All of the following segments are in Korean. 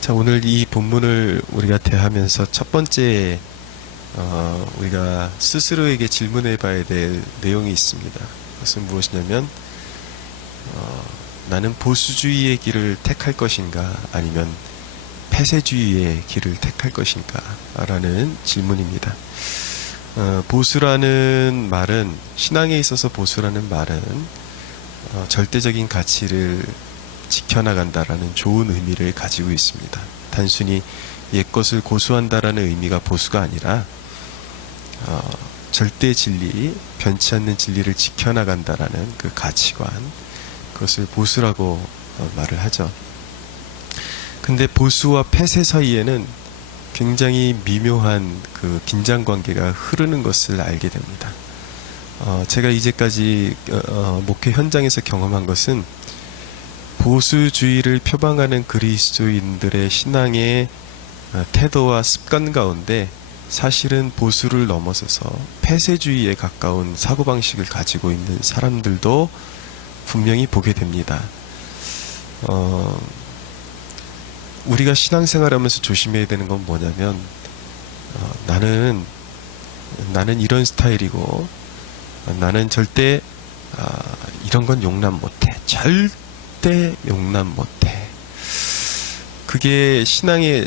자, 오늘 이 본문을 우리가 대하면서 첫 번째 우리가 스스로에게 질문해 봐야 될 내용이 있습니다. 그것은 무엇이냐면 나는 보수주의의 길을 택할 것인가 아니면 폐쇄주의의 길을 택할 것인가 라는 질문입니다. 보수라는 말은, 신앙에 있어서 보수라는 말은 절대적인 가치를 지켜나간다라는 좋은 의미를 가지고 있습니다. 단순히 옛것을 고수한다라는 의미가 보수가 아니라 절대 진리, 변치 않는 진리를 지켜나간다라는 그 가치관, 그것을 보수라고 말을 하죠. 근데 보수와 폐쇄 사이에는 굉장히 미묘한 그 긴장관계가 흐르는 것을 알게 됩니다. 제가 이제까지 목회 현장에서 경험한 것은 보수주의를 표방하는 그리스도인들의 신앙의 태도와 습관 가운데 사실은 보수를 넘어서서 폐쇄주의에 가까운 사고방식을 가지고 있는 사람들도 분명히 보게 됩니다. 우리가 신앙생활하면서 조심해야 되는 건 뭐냐면 나는 이런 스타일이고 나는 절대 이런 건 용납 못해. 절대 용납 못해. 그게 신앙에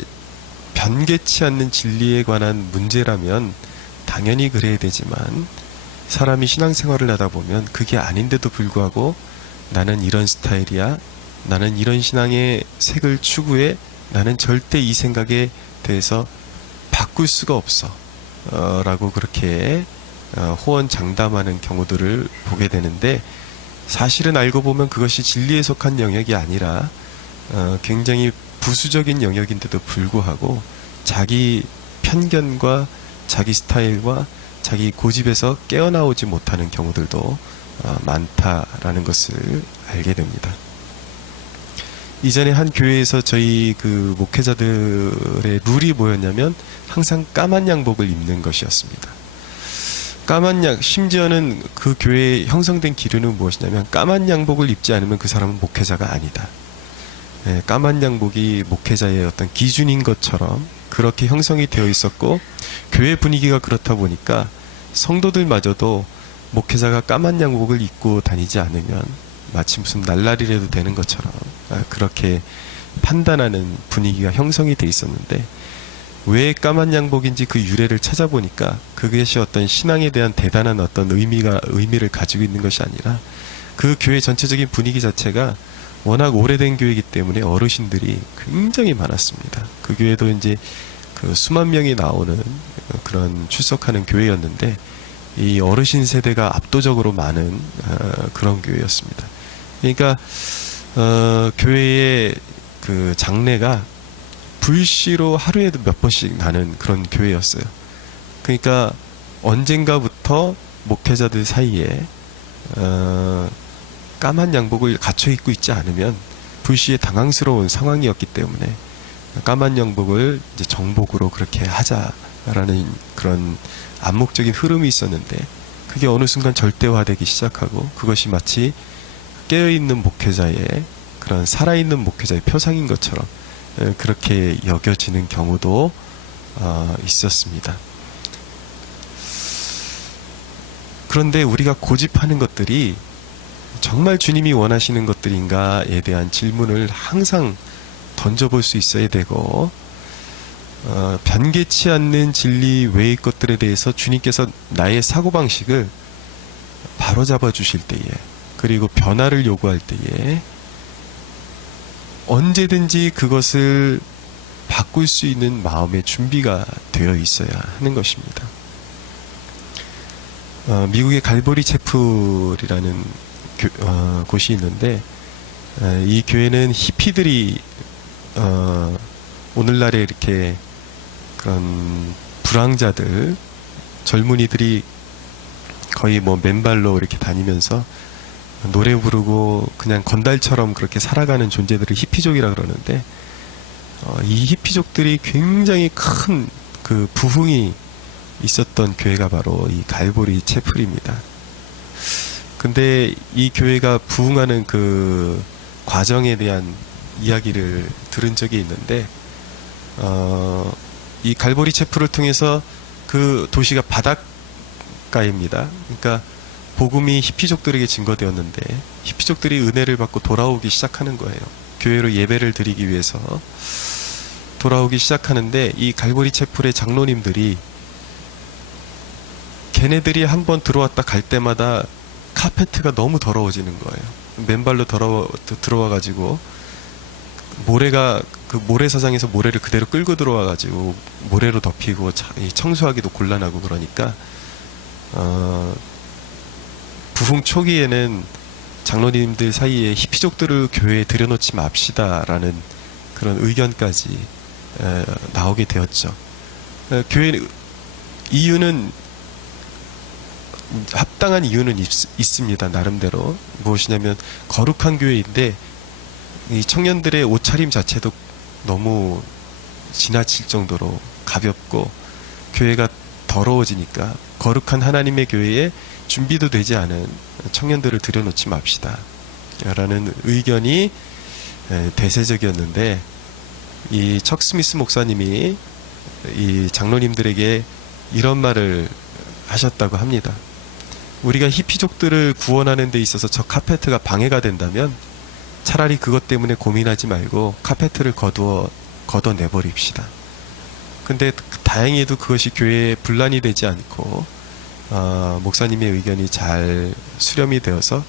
변개치 않는 진리에 관한 문제라면 당연히 그래야 되지만 사람이 신앙생활을 하다 보면 그게 아닌데도 불구하고 나는 이런 스타일이야. 나는 이런 신앙의 색을 추구해. 나는 절대 이 생각에 대해서 바꿀 수가 없어. 라고 그렇게 호언장담하는 경우들을 보게 되는데 사실은 알고 보면 그것이 진리에 속한 영역이 아니라 굉장히 부수적인 영역인데도 불구하고 자기 편견과 자기 스타일과 자기 고집에서 깨어나오지 못하는 경우들도 많다라는 것을 알게 됩니다. 이전에 한 교회에서 저희 그 목회자들의 룰이 뭐였냐면 항상 까만 양복을 입는 것이었습니다. 까만 심지어는 그 교회에 형성된 기류는 무엇이냐면 까만 양복을 입지 않으면 그 사람은 목회자가 아니다. 까만 양복이 목회자의 어떤 기준인 것처럼 그렇게 형성이 되어 있었고 교회 분위기가 그렇다 보니까 성도들마저도 목회자가 까만 양복을 입고 다니지 않으면 마치 무슨 날라리라도 되는 것처럼 그렇게 판단하는 분위기가 형성이 돼 있었는데 왜 까만 양복인지 그 유래를 찾아보니까 그것이 어떤 신앙에 대한 대단한 어떤 의미를 가지고 있는 것이 아니라 그 교회 전체적인 분위기 자체가 워낙 오래된 교회이기 때문에 어르신들이 굉장히 많았습니다. 그 교회도 이제 그 수만 명이 나오는 그런 출석하는 교회였는데 이 어르신 세대가 압도적으로 많은 그런 교회였습니다. 그러니까 교회의 그 장례가 불시로 하루에도 몇 번씩 나는 그런 교회였어요. 그러니까 언젠가부터 목회자들 사이에 까만 양복을 갖춰 입고 있지 않으면 불시에 당황스러운 상황이었기 때문에 까만 양복을 이제 정복으로 그렇게 하자라는 그런 암묵적인 흐름이 있었는데 그게 어느 순간 절대화되기 시작하고 그것이 마치 깨어있는 목회자의 그런 살아있는 목회자의 표상인 것처럼 그렇게 여겨지는 경우도 있었습니다. 그런데 우리가 고집하는 것들이 정말 주님이 원하시는 것들인가에 대한 질문을 항상 던져볼 수 있어야 되고 변개치 않는 진리 외의 것들에 대해서 주님께서 나의 사고방식을 바로잡아 주실 때에 그리고 변화를 요구할 때에 언제든지 그것을 바꿀 수 있는 마음의 준비가 되어 있어야 하는 것입니다. 미국의 갈보리 채플이라는 곳이 있는데 이 교회는 히피들이 오늘날에 이렇게 그런 불황자들 젊은이들이 거의 뭐 맨발로 이렇게 다니면서 노래 부르고 그냥 건달처럼 그렇게 살아가는 존재들을 히피족이라 그러는데 이 히피족들이 굉장히 큰 그 부흥이 있었던 교회가 바로 이 갈보리 채플입니다. 근데 이 교회가 부흥하는 그 과정에 대한 이야기를 들은 적이 있는데 이 갈보리 체프를 통해서 그 도시가 바닷가입니다. 그러니까 복음이 히피족들에게 증거되었는데 히피족들이 은혜를 받고 돌아오기 시작하는 거예요. 교회로 예배를 드리기 위해서 돌아오기 시작하는데 이 갈보리 체플의 장로님들이 걔네들이 한번 들어왔다 갈 때마다 카페트가 너무 더러워지는 거예요. 맨발로 들어와가지고 모래가 그 모래사장에서 모래를 그대로 끌고 들어와가지고 모래로 덮이고 청소하기도 곤란하고 그러니까 부흥 초기에는 장로님들 사이에 히피족들을 교회에 들여놓지 맙시다라는 그런 의견까지 나오게 되었죠. 교회 이유는 합당한 이유는 있습니다. 나름대로 무엇이냐면 거룩한 교회인데 이 청년들의 옷차림 자체도 너무 지나칠 정도로 가볍고 교회가 더러워지니까 거룩한 하나님의 교회에 준비도 되지 않은 청년들을 들여놓지 맙시다 라는 의견이 대세적이었는데 이 척 스미스 목사님이 이 장로님들에게 이런 말을 하셨다고 합니다. 우리가 히피족들을 구원하는 데 있어서 저 카페트가 방해가 된다면 차라리 그것 때문에 고민하지 말고 카페트를 걷어내버립시다. 근데 다행히도 그것이 교회에 분란이 되지 않고 목사님의 의견이 잘 수렴이 되어서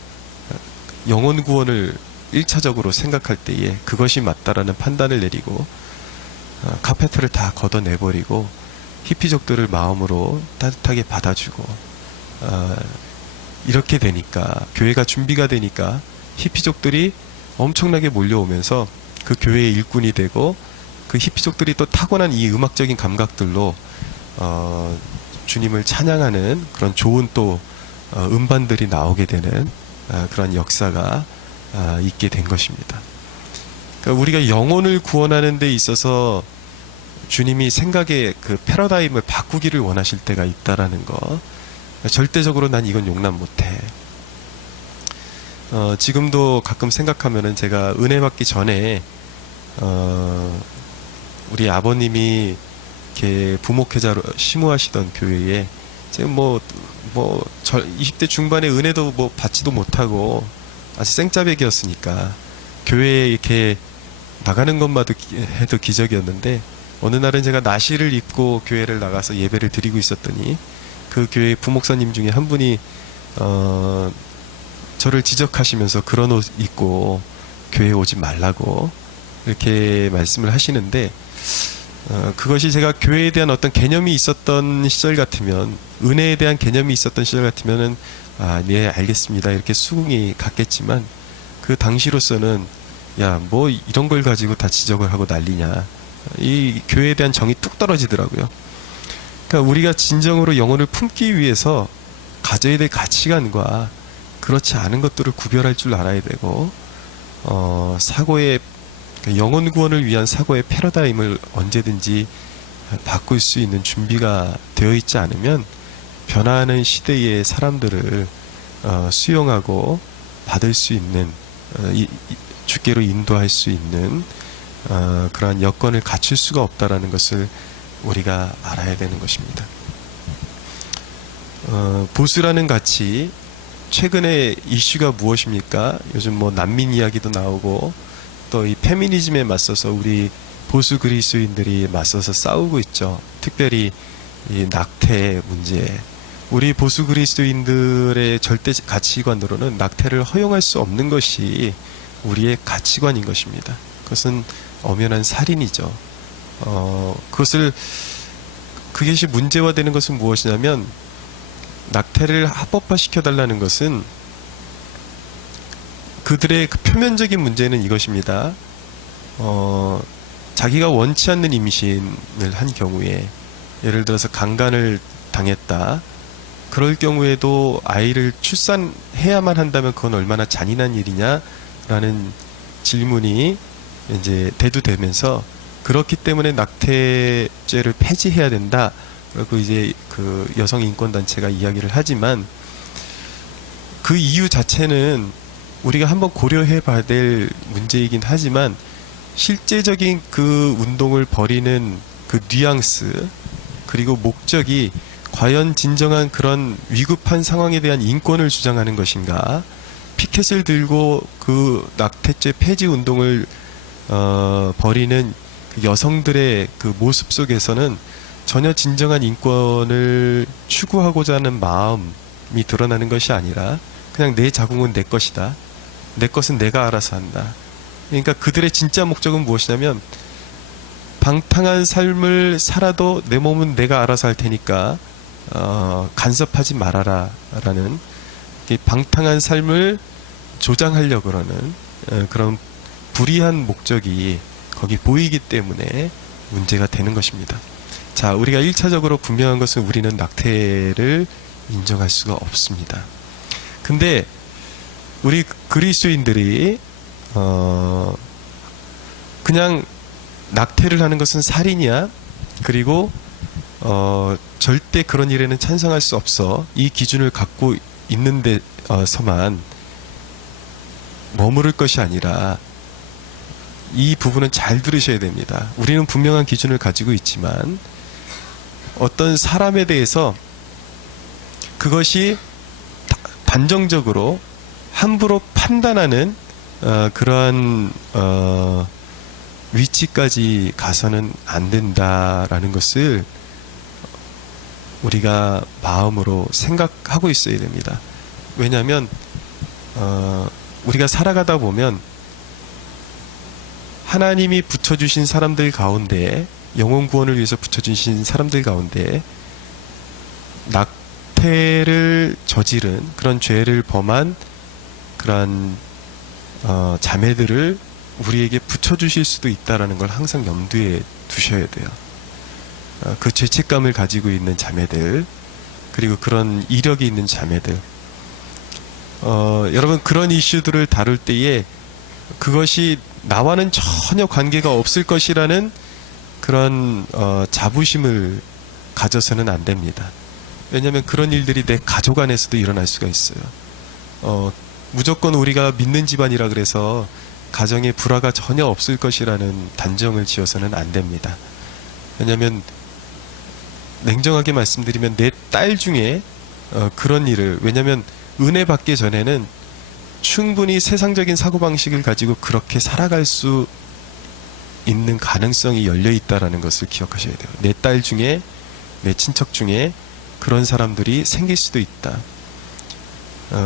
영혼 구원을 1차적으로 생각할 때에 그것이 맞다라는 판단을 내리고 카페트를 다 걷어내버리고 히피족들을 마음으로 따뜻하게 받아주고 이렇게 되니까 교회가 준비가 되니까 히피족들이 엄청나게 몰려오면서 그 교회의 일꾼이 되고 그 히피족들이 또 타고난 이 음악적인 감각들로 주님을 찬양하는 그런 좋은 또 음반들이 나오게 되는 그런 역사가 있게 된 것입니다. 그러니까 우리가 영혼을 구원하는 데 있어서 주님이 생각의 그 패러다임을 바꾸기를 원하실 때가 있다라는 거 절대적으로 난 이건 용납 못해. 지금도 가끔 생각하면은 제가 은혜 받기 전에 우리 아버님이 이렇게 부목회자로 심우하시던 교회에 지금 20대 중반에 은혜도 뭐 받지도 못하고 아주 생짜배기였으니까 교회에 이렇게 나가는 것만 해도 기적이었는데 어느 날은 제가 나시를 입고 교회를 나가서 예배를 드리고 있었더니 그 교회 부목사님 중에 한 분이 저를 지적하시면서 그런 옷 입고 교회에 오지 말라고 이렇게 말씀을 하시는데 그것이 제가 교회에 대한 어떤 개념이 있었던 시절 같으면 은혜에 대한 개념이 있었던 시절 같으면은 네 알겠습니다 이렇게 수긍이 갔겠지만 그 당시로서는 야 뭐 이런 걸 가지고 다 지적을 하고 난리냐 이 교회에 대한 정이 뚝 떨어지더라고요. 그러니까 우리가 진정으로 영혼을 품기 위해서 가져야 될 가치관과 그렇지 않은 것들을 구별할 줄 알아야 되고 사고의 영혼 구원을 위한 사고의 패러다임을 언제든지 바꿀 수 있는 준비가 되어 있지 않으면 변화하는 시대의 사람들을 수용하고 받을 수 있는 주께로 인도할 수 있는 그러한 여건을 갖출 수가 없다라는 것을 우리가 알아야 되는 것입니다. 보수라는 가치 최근에 이슈가 무엇입니까? 요즘 뭐 난민 이야기도 나오고 또 이 페미니즘에 맞서서 우리 보수 그리스도인들이 맞서서 싸우고 있죠. 특별히 이 낙태 문제. 우리 보수 그리스도인들의 절대 가치관으로는 낙태를 허용할 수 없는 것이 우리의 가치관인 것입니다. 그것은 엄연한 살인이죠. 그것이 문제화되는 것은 무엇이냐면 낙태를 합법화시켜달라는 것은 그들의 그 표면적인 문제는 이것입니다. 자기가 원치 않는 임신을 한 경우에 예를 들어서 강간을 당했다. 그럴 경우에도 아이를 출산해야만 한다면 그건 얼마나 잔인한 일이냐라는 질문이 이제 대두되면서 그렇기 때문에 낙태죄를 폐지해야 된다. 그리고 이제 그 여성 인권 단체가 이야기를 하지만 그 이유 자체는 우리가 한번 고려해 봐야 될 문제이긴 하지만 실제적인 그 운동을 벌이는 그 뉘앙스, 그리고 목적이 과연 진정한 그런 위급한 상황에 대한 인권을 주장하는 것인가, 피켓을 들고 그 낙태죄 폐지 운동을 벌이는 그 여성들의 그 모습 속에서는 전혀 진정한 인권을 추구하고자 하는 마음이 드러나는 것이 아니라 그냥 내 자궁은 내 것이다, 내 것은 내가 알아서 한다. 그러니까 그들의 진짜 목적은 무엇이냐면, 방탕한 삶을 살아도 내 몸은 내가 알아서 할 테니까 간섭하지 말아라 라는, 방탕한 삶을 조장하려고 그러는 그런 불의한 목적이 거기 보이기 때문에 문제가 되는 것입니다. 자, 우리가 1차적으로 분명한 것은 우리는 낙태를 인정할 수가 없습니다. 근데 우리 그리스도인들이 그냥 낙태를 하는 것은 살인이야, 그리고 절대 그런 일에는 찬성할 수 없어, 이 기준을 갖고 있는 데서만 머무를 것이 아니라, 이 부분은 잘 들으셔야 됩니다. 우리는 분명한 기준을 가지고 있지만 어떤 사람에 대해서 그것이 단정적으로 함부로 판단하는 그러한 위치까지 가서는 안 된다라는 것을 우리가 마음으로 생각하고 있어야 됩니다. 왜냐하면 우리가 살아가다 보면 하나님이 붙여주신 사람들 가운데, 영혼 구원을 위해서 붙여주신 사람들 가운데 낙태를 저지른, 그런 죄를 범한 그러한 자매들을 우리에게 붙여주실 수도 있다는 걸 항상 염두에 두셔야 돼요. 그 죄책감을 가지고 있는 자매들, 그리고 그런 이력이 있는 자매들, 여러분, 그런 이슈들을 다룰 때에 그것이 나와는 전혀 관계가 없을 것이라는 그런 자부심을 가져서는 안 됩니다. 왜냐하면 그런 일들이 내 가족 안에서도 일어날 수가 있어요. 무조건 우리가 믿는 집안이라 그래서 가정에 불화가 전혀 없을 것이라는 단정을 지어서는 안 됩니다. 왜냐하면 냉정하게 말씀드리면 내 딸 중에 그런 일을, 왜냐하면 은혜 받기 전에는 충분히 세상적인 사고방식을 가지고 그렇게 살아갈 수 있는 가능성이 열려 있다는 것을 기억하셔야 돼요. 내 딸 중에, 내 친척 중에 그런 사람들이 생길 수도 있다.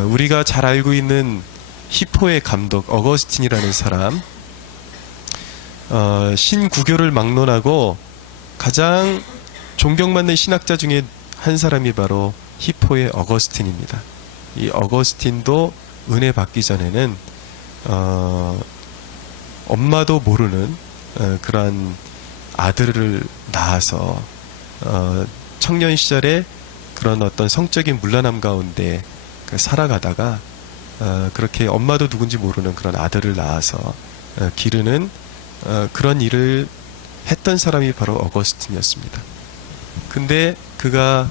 우리가 잘 알고 있는 히포의 감독 어거스틴이라는 사람, 신구교를 막론하고 가장 존경받는 신학자 중에 한 사람이 바로 히포의 어거스틴입니다. 이 어거스틴도 은혜 받기 전에는 엄마도 모르는 그러한 아들을 낳아서 청년 시절에 그런 어떤 성적인 문란함 가운데 살아가다가 그렇게 엄마도 누군지 모르는 그런 아들을 낳아서 기르는 그런 일을 했던 사람이 바로 어거스틴이었습니다. 근데 그가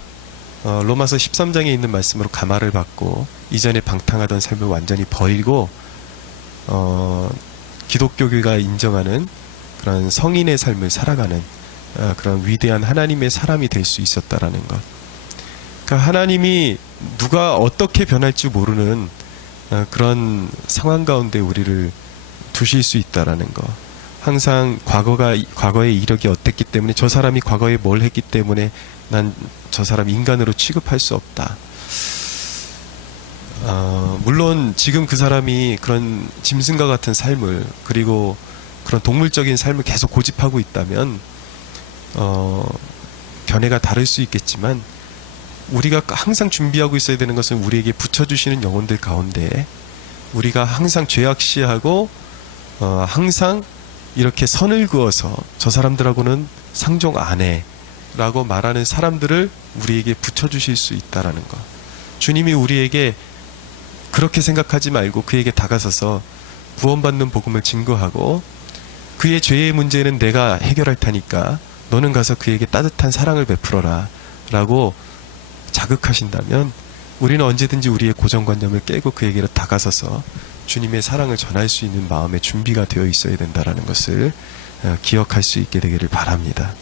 로마서 13장에 있는 말씀으로 감화를 받고 이전에 방탕하던 삶을 완전히 버리고 기독교가 인정하는 그런 성인의 삶을 살아가는 그런 위대한 하나님의 사람이 될 수 있었다라는 것. 그러니까 하나님이 누가 어떻게 변할지 모르는 그런 상황 가운데 우리를 두실 수 있다라는 것. 항상 과거의 이력이 어땠기 때문에, 저 사람이 과거에 뭘 했기 때문에 난 저 사람 인간으로 취급할 수 없다. 물론 지금 그 사람이 그런 짐승과 같은 삶을, 그리고 그런 동물적인 삶을 계속 고집하고 있다면 견해가 다를 수 있겠지만, 우리가 항상 준비하고 있어야 되는 것은 우리에게 붙여주시는 영혼들 가운데 우리가 항상 죄악시하고 항상 이렇게 선을 그어서 저 사람들하고는 상종 안 해 라고 말하는 사람들을 우리에게 붙여주실 수 있다라는 것. 주님이 우리에게 그렇게 생각하지 말고 그에게 다가서서 구원받는 복음을 증거하고, 그의 죄의 문제는 내가 해결할 테니까 너는 가서 그에게 따뜻한 사랑을 베풀어라 라고 자극하신다면, 우리는 언제든지 우리의 고정관념을 깨고 그에게로 다가서서 주님의 사랑을 전할 수 있는 마음의 준비가 되어 있어야 된다라는 것을 기억할 수 있게 되기를 바랍니다.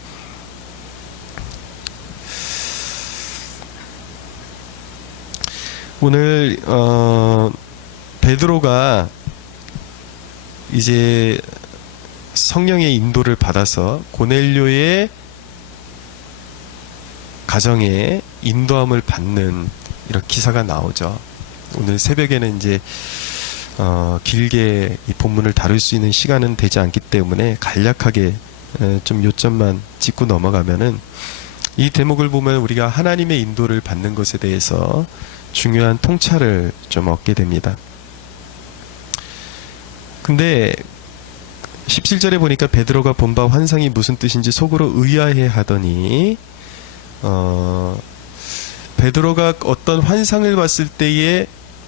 오늘 베드로가 이제 성령의 인도를 받아서 고넬료의 가정에 인도함을 받는 이런 기사가 나오죠. 오늘 새벽에는 이제 길게 이 본문을 다룰 수 있는 시간은 되지 않기 때문에 간략하게 좀 요점만 짚고 넘어가면은, 이 대목을 보면 우리가 하나님의 인도를 받는 것에 대해서 중요한 통찰을 좀 얻게 됩니다. 근데 17절에 보니까 베드로가 본 바 환상이 무슨 뜻인지 속으로 의아해 하더니, 베드로가 어떤 환상을 봤을 때에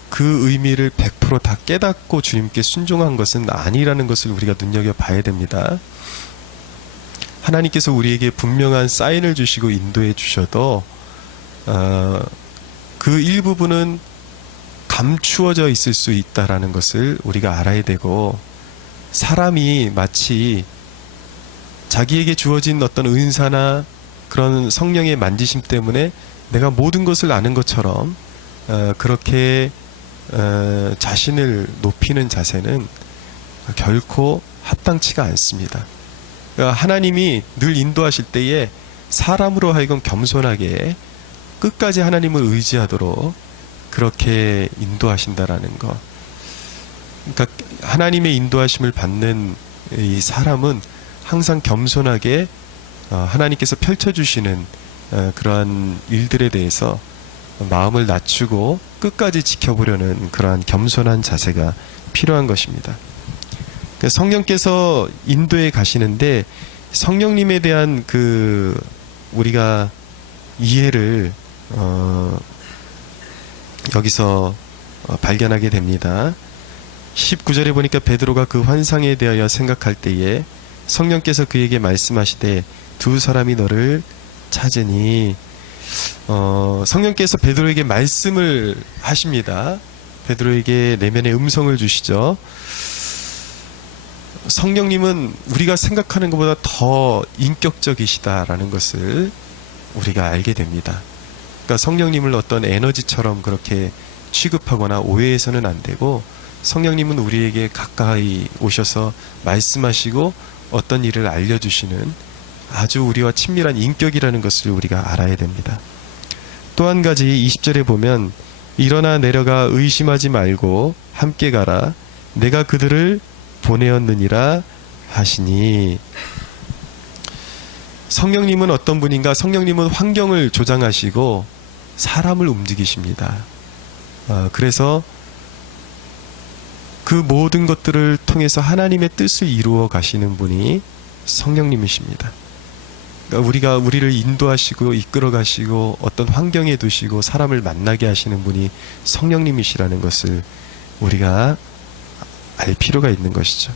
그 의미를 100% 다 깨닫고 주님께 순종한 것은 아니라는 것을 우리가 눈여겨봐야 됩니다. 하나님께서 우리에게 분명한 사인을 주시고 인도해 주셔도 그 일부분은 감추어져 있을 수 있다라는 것을 우리가 알아야 되고, 사람이 마치 자기에게 주어진 어떤 은사나 그런 성령의 만지심 때문에 내가 모든 것을 아는 것처럼 그렇게 자신을 높이는 자세는 결코 합당치가 않습니다. 그러니까 하나님이 늘 인도하실 때에 사람으로 하여금 겸손하게 끝까지 하나님을 의지하도록 그렇게 인도하신다라는 것. 그러니까 하나님의 인도하심을 받는 이 사람은 항상 겸손하게 하나님께서 펼쳐주시는 그러한 일들에 대해서 마음을 낮추고 끝까지 지켜보려는 그러한 겸손한 자세가 필요한 것입니다. 성령께서 인도해 가시는데, 성령님에 대한 그 우리가 이해를 여기서 발견하게 됩니다. 19절에 보니까 베드로가 그 환상에 대하여 생각할 때에 성령께서 그에게 말씀하시되 두 사람이 너를 찾으니, 성령께서 베드로에게 말씀을 하십니다. 베드로에게 내면의 음성을 주시죠. 성령님은 우리가 생각하는 것보다 더 인격적이시다라는 것을 우리가 알게 됩니다. 그러니까 성령님을 어떤 에너지처럼 그렇게 취급하거나 오해해서는 안 되고, 성령님은 우리에게 가까이 오셔서 말씀하시고 어떤 일을 알려주시는 아주 우리와 친밀한 인격이라는 것을 우리가 알아야 됩니다. 또 한 가지 20절에 보면 일어나 내려가 의심하지 말고 함께 가라. 내가 그들을 보내었느니라 하시니, 성령님은 어떤 분인가? 성령님은 환경을 조장하시고 사람을 움직이십니다. 그래서 그 모든 것들을 통해서 하나님의 뜻을 이루어 가시는 분이 성령님이십니다. 그러니까 우리를 인도하시고 이끌어 가시고 어떤 환경에 두시고 사람을 만나게 하시는 분이 성령님이시라는 것을 우리가 알 필요가 있는 것이죠.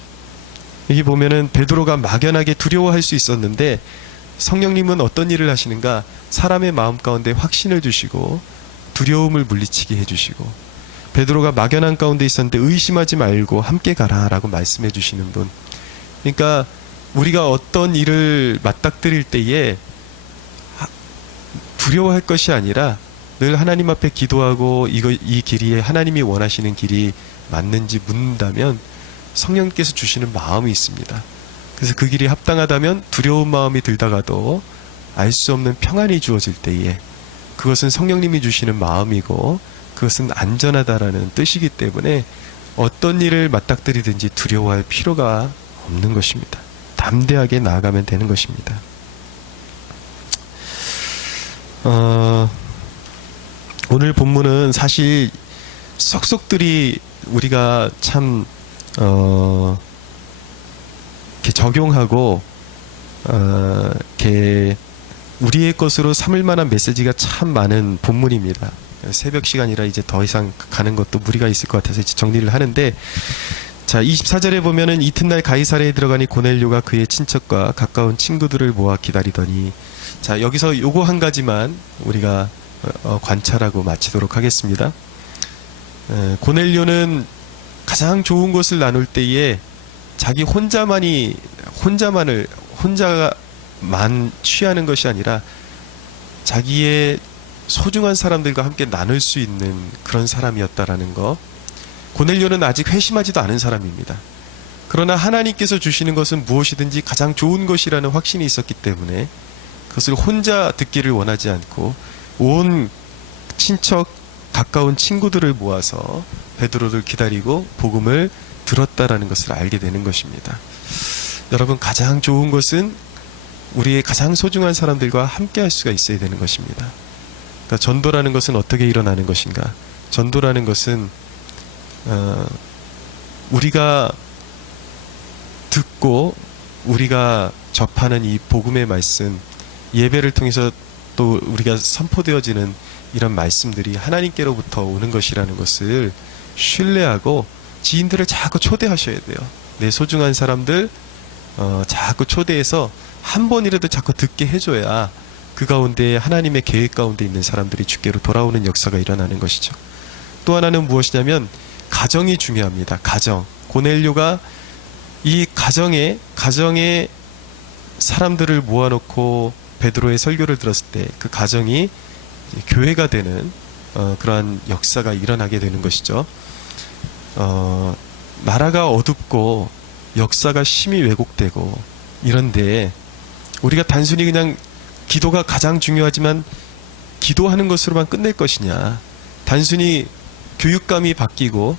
여기 보면은 베드로가 막연하게 두려워할 수 있었는데, 성령님은 어떤 일을 하시는가? 사람의 마음 가운데 확신을 주시고 두려움을 물리치게 해주시고, 베드로가 막연한 가운데 있었는데 의심하지 말고 함께 가라 라고 말씀해 주시는 분. 그러니까 우리가 어떤 일을 맞닥뜨릴 때에 두려워할 것이 아니라 늘 하나님 앞에 기도하고 이 길이 하나님이 원하시는 길이 맞는지 묻는다면 성령께서 주시는 마음이 있습니다. 그래서 그 길이 합당하다면 두려운 마음이 들다가도 알 수 없는 평안이 주어질 때에 그것은 성령님이 주시는 마음이고 그것은 안전하다라는 뜻이기 때문에 어떤 일을 맞닥뜨리든지 두려워할 필요가 없는 것입니다. 담대하게 나아가면 되는 것입니다. 오늘 본문은 사실 속속들이 우리가 참 이렇게 적용하고 이렇게 우리의 것으로 삼을 만한 메시지가 참 많은 본문입니다. 새벽 시간이라 이제 더 이상 가는 것도 무리가 있을 것 같아서 이제 정리를 하는데, 자 24절에 보면은 이튿날 가이사랴에 들어가니 고넬료가 그의 친척과 가까운 친구들을 모아 기다리더니, 자 여기서 요거 한 가지만 우리가 관찰하고 마치도록 하겠습니다. 고넬료는 가장 좋은 것을 나눌 때에 자기 혼자만 취하는 것이 아니라 자기의 소중한 사람들과 함께 나눌 수 있는 그런 사람이었다라는 거. 고넬료는 아직 회심하지도 않은 사람입니다. 그러나 하나님께서 주시는 것은 무엇이든지 가장 좋은 것이라는 확신이 있었기 때문에 그것을 혼자 듣기를 원하지 않고 온 친척, 가까운 친구들을 모아서 베드로를 기다리고 복음을 들었다라는 것을 알게 되는 것입니다. 여러분, 가장 좋은 것은 우리의 가장 소중한 사람들과 함께 할 수가 있어야 되는 것입니다. 그러니까 전도라는 것은 어떻게 일어나는 것인가? 전도라는 것은 우리가 듣고 우리가 접하는 이 복음의 말씀, 예배를 통해서 또 우리가 선포되어지는 이런 말씀들이 하나님께로부터 오는 것이라는 것을 신뢰하고 지인들을 자꾸 초대하셔야 돼요. 내 소중한 사람들 자꾸 초대해서 한 번이라도 자꾸 듣게 해줘야 그 가운데 하나님의 계획 가운데 있는 사람들이 주께로 돌아오는 역사가 일어나는 것이죠. 또 하나는 무엇이냐면 가정이 중요합니다. 가정. 고넬료가 이 가정에 사람들을 모아놓고 베드로의 설교를 들었을 때 그 가정이 교회가 되는 그러한 역사가 일어나게 되는 것이죠. 나라가 어둡고 역사가 심히 왜곡되고 이런데 우리가 단순히 그냥 기도가 가장 중요하지만 기도하는 것으로만 끝낼 것이냐, 단순히 교육감이 바뀌고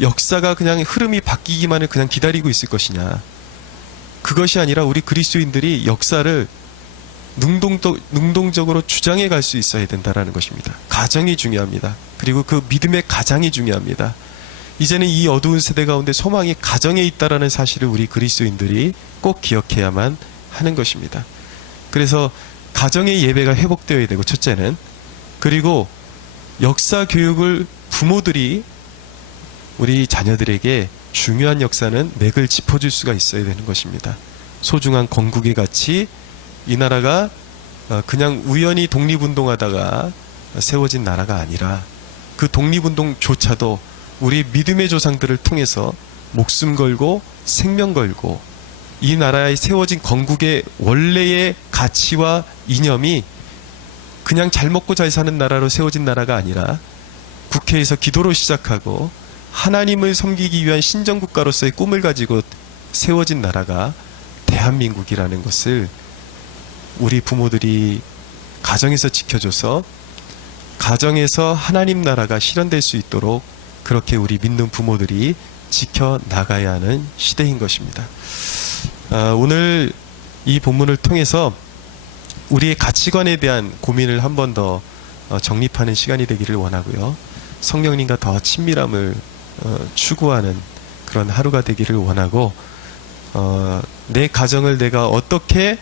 역사가 그냥 흐름이 바뀌기만을 그냥 기다리고 있을 것이냐, 그것이 아니라 우리 그리스도인들이 역사를 능동적으로 주장해 갈 수 있어야 된다라는 것입니다. 가정이 중요합니다. 그리고 그 믿음의 가장이 중요합니다. 이제는 이 어두운 세대 가운데 소망이 가정에 있다라는 사실을 우리 그리스도인들이 꼭 기억해야만 하는 것입니다. 그래서 가정의 예배가 회복되어야 되고, 첫째는, 그리고 역사 교육을 부모들이 우리 자녀들에게 중요한 역사는 맥을 짚어줄 수가 있어야 되는 것입니다. 소중한 건국의 가치, 이 나라가 그냥 우연히 독립운동하다가 세워진 나라가 아니라 그 독립운동조차도 우리 믿음의 조상들을 통해서 목숨 걸고 생명 걸고 이 나라에 세워진 건국의 원래의 가치와 이념이 그냥 잘 먹고 잘 사는 나라로 세워진 나라가 아니라 국회에서 기도로 시작하고 하나님을 섬기기 위한 신정국가로서의 꿈을 가지고 세워진 나라가 대한민국이라는 것을 우리 부모들이 가정에서 지켜줘서 가정에서 하나님 나라가 실현될 수 있도록 그렇게 우리 믿는 부모들이 지켜나가야 하는 시대인 것입니다. 오늘 이 본문을 통해서 우리의 가치관에 대한 고민을 한 번 더 정립하는 시간이 되기를 원하고요. 성령님과 더 친밀함을 추구하는 그런 하루가 되기를 원하고, 내 가정을 내가 어떻게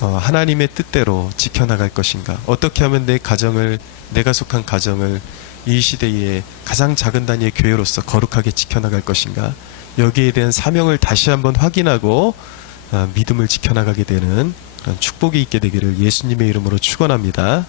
하나님의 뜻대로 지켜나갈 것인가, 어떻게 하면 내 가정을, 내가 속한 가정을 이 시대의 가장 작은 단위의 교회로서 거룩하게 지켜나갈 것인가, 여기에 대한 사명을 다시 한번 확인하고 믿음을 지켜나가게 되는 그런 축복이 있게 되기를 예수님의 이름으로 축원합니다.